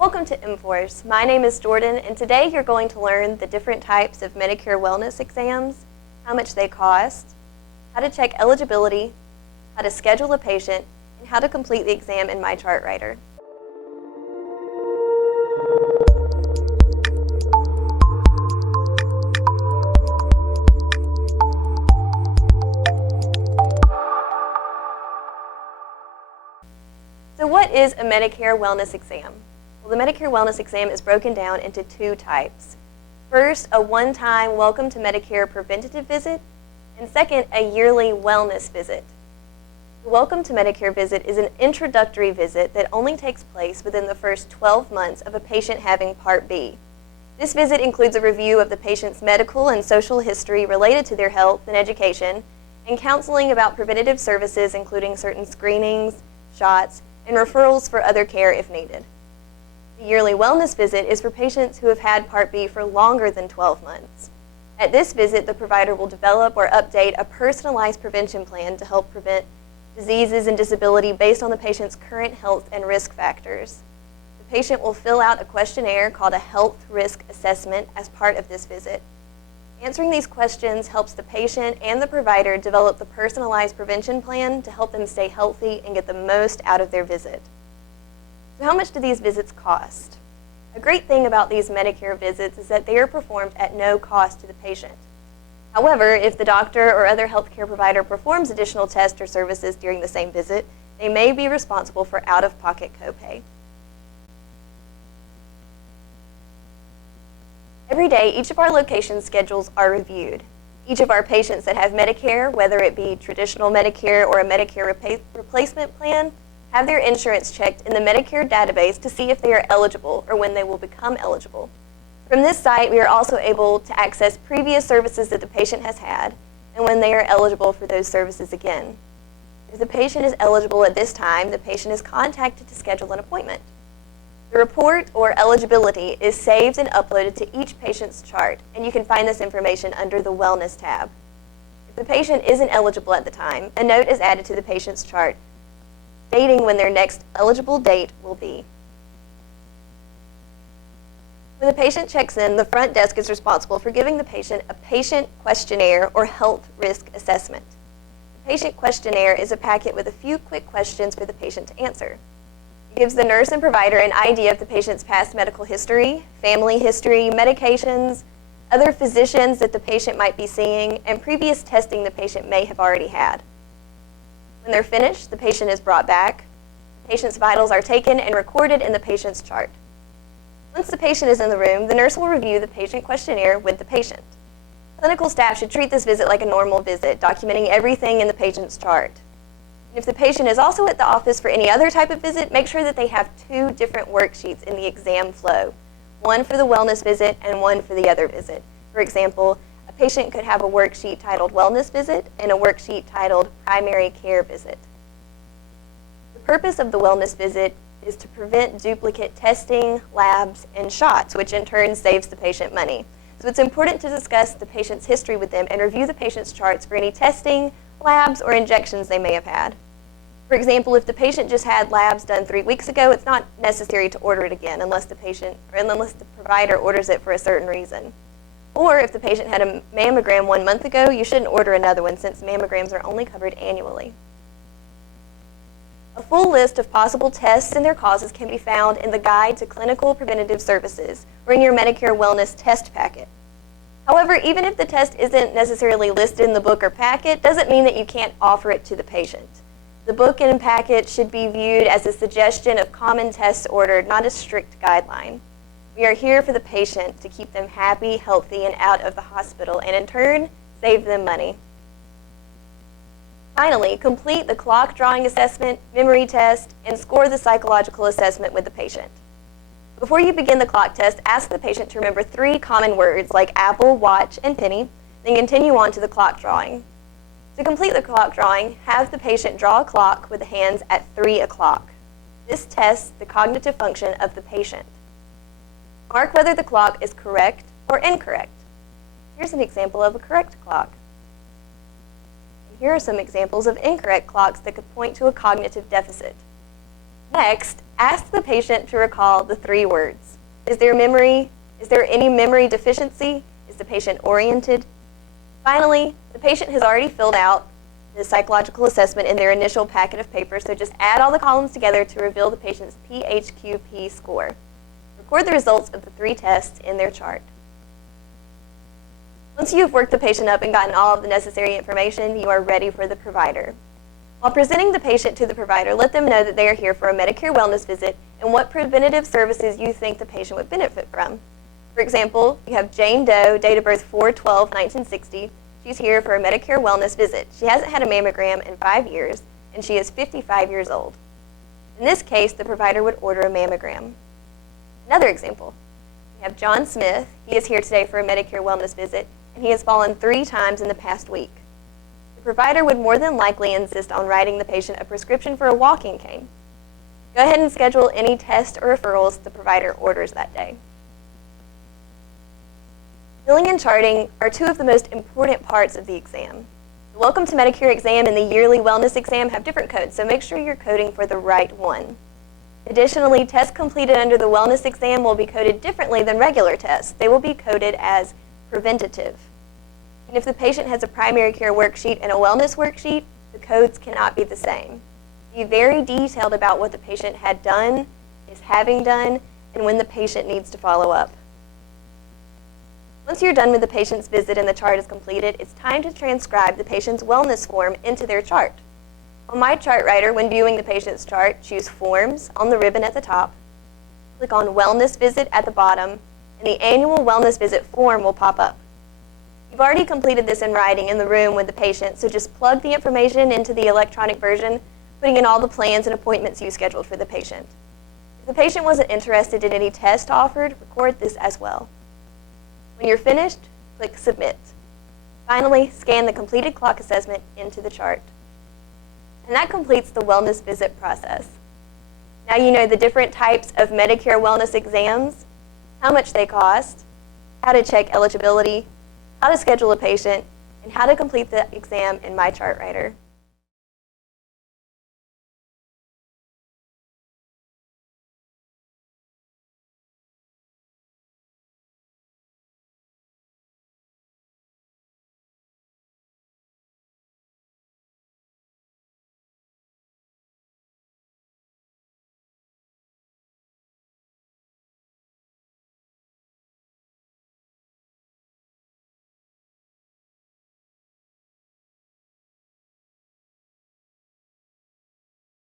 Welcome to M-Force. My name is Jordan, and today you're going to learn the different types of Medicare Wellness Exams, how much they cost, how to check eligibility, how to schedule a patient, and how to complete the exam in MyChartWriter. So what is a Medicare Wellness Exam? Well, the Medicare Wellness Exam is broken down into two types. First, a one-time Welcome to Medicare preventative visit, and second, a yearly wellness visit. The Welcome to Medicare visit is an introductory visit that only takes place within the first 12 months of a patient having Part B. This visit includes a review of the patient's medical and social history related to their health and education, and counseling about preventative services including certain screenings, shots, and referrals for other care if needed. The yearly wellness visit is for patients who have had Part B for longer than 12 months. At this visit, the provider will develop or update a personalized prevention plan to help prevent diseases and disability based on the patient's current health and risk factors. The patient will fill out a questionnaire called a health risk assessment as part of this visit. Answering these questions helps the patient and the provider develop the personalized prevention plan to help them stay healthy and get the most out of their visit. So how much do these visits cost? A great thing about these Medicare visits is that they are performed at no cost to the patient. However, if the doctor or other healthcare provider performs additional tests or services during the same visit, they may be responsible for out-of-pocket copay. Every day, each of our location schedules are reviewed. Each of our patients that have Medicare, whether it be traditional Medicare or a Medicare replacement plan, have their insurance checked in the Medicare database to see if they are eligible or when they will become eligible. From this site, we are also able to access previous services that the patient has had and when they are eligible for those services again. If the patient is eligible at this time, the patient is contacted to schedule an appointment. The report or eligibility is saved and uploaded to each patient's chart, and you can find this information under the Wellness tab. If the patient isn't eligible at the time, a note is added to the patient's chart stating when their next eligible date will be. When the patient checks in, the front desk is responsible for giving the patient a patient questionnaire or health risk assessment. The patient questionnaire is a packet with a few quick questions for the patient to answer. It gives the nurse and provider an idea of the patient's past medical history, family history, medications, other physicians that the patient might be seeing, and previous testing the patient may have already had. When they're finished, the patient is brought back. The patient's vitals are taken and recorded in the patient's chart. Once the patient is in the room, the nurse will review the patient questionnaire with the patient. Clinical staff should treat this visit like a normal visit, documenting everything in the patient's chart. If the patient is also at the office for any other type of visit, make sure that they have two different worksheets in the exam flow, one for the wellness visit and one for the other visit. For example, a patient could have a worksheet titled Wellness Visit and a worksheet titled Primary Care Visit. The purpose of the wellness visit is to prevent duplicate testing, labs, and shots, which in turn saves the patient money. So it's important to discuss the patient's history with them and review the patient's charts for any testing, labs, or injections they may have had. For example, if the patient just had labs done 3 weeks ago, it's not necessary to order it again unless the provider orders it for a certain reason. Or if the patient had a mammogram 1 month ago, you shouldn't order another one since mammograms are only covered annually. A full list of possible tests and their causes can be found in the Guide to Clinical Preventative Services or in your Medicare Wellness Test Packet. However, even if the test isn't necessarily listed in the book or packet, doesn't mean that you can't offer it to the patient. The book and packet should be viewed as a suggestion of common tests ordered, not a strict guideline. We are here for the patient to keep them happy, healthy, and out of the hospital, and in turn, save them money. Finally, complete the clock drawing assessment, memory test, and score the psychological assessment with the patient. Before you begin the clock test, ask the patient to remember 3 common words like apple, watch, and penny, then continue on to the clock drawing. To complete the clock drawing, have the patient draw a clock with the hands at 3 o'clock. This tests the cognitive function of the patient. Mark whether the clock is correct or incorrect. Here's an example of a correct clock. Here are some examples of incorrect clocks that could point to a cognitive deficit. Next, Ask the patient to recall the 3 words. Is there any memory deficiency? Is the patient oriented? Finally, the patient has already filled out the psychological assessment in their initial packet of paper, so just add all the columns together to reveal the patient's PHQP score. Record the results of the 3 tests in their chart. Once you've worked the patient up and gotten all of the necessary information, you are ready for the provider. While presenting the patient to the provider, let them know that they are here for a Medicare wellness visit and what preventative services you think the patient would benefit from. For example, you have Jane Doe, date of birth 4/12/1960. She's here for a Medicare wellness visit. She hasn't had a mammogram in 5 years, and she is 55 years old. In this case, the provider would order a mammogram. Another example, we have John Smith. He is here today for a Medicare wellness visit, and he has fallen 3 times in the past week. The provider would more than likely insist on writing the patient a prescription for a walking cane. Go ahead and schedule any tests or referrals the provider orders that day. Billing and charting are 2 of the most important parts of the exam. The Welcome to Medicare exam and the yearly wellness exam have different codes, so make sure you're coding for the right one. Additionally, tests completed under the wellness exam will be coded differently than regular tests. They will be coded as preventative. And if the patient has a primary care worksheet and a wellness worksheet, the codes cannot be the same. Be very detailed about what the patient had done, is having done, and when the patient needs to follow up. Once you're done with the patient's visit and the chart is completed, it's time to transcribe the patient's wellness form into their chart. On My Chart Writer, when viewing the patient's chart, choose Forms on the ribbon at the top, click on Wellness Visit at the bottom, and the Annual Wellness Visit form will pop up. You've already completed this in writing in the room with the patient, so just plug the information into the electronic version, putting in all the plans and appointments you scheduled for the patient. If the patient wasn't interested in any test offered, record this as well. When you're finished, click Submit. Finally, scan the completed clock assessment into the chart. And that completes the wellness visit process. Now you know the different types of Medicare wellness exams, how much they cost, how to check eligibility, how to schedule a patient, and how to complete the exam in My Chart Writer.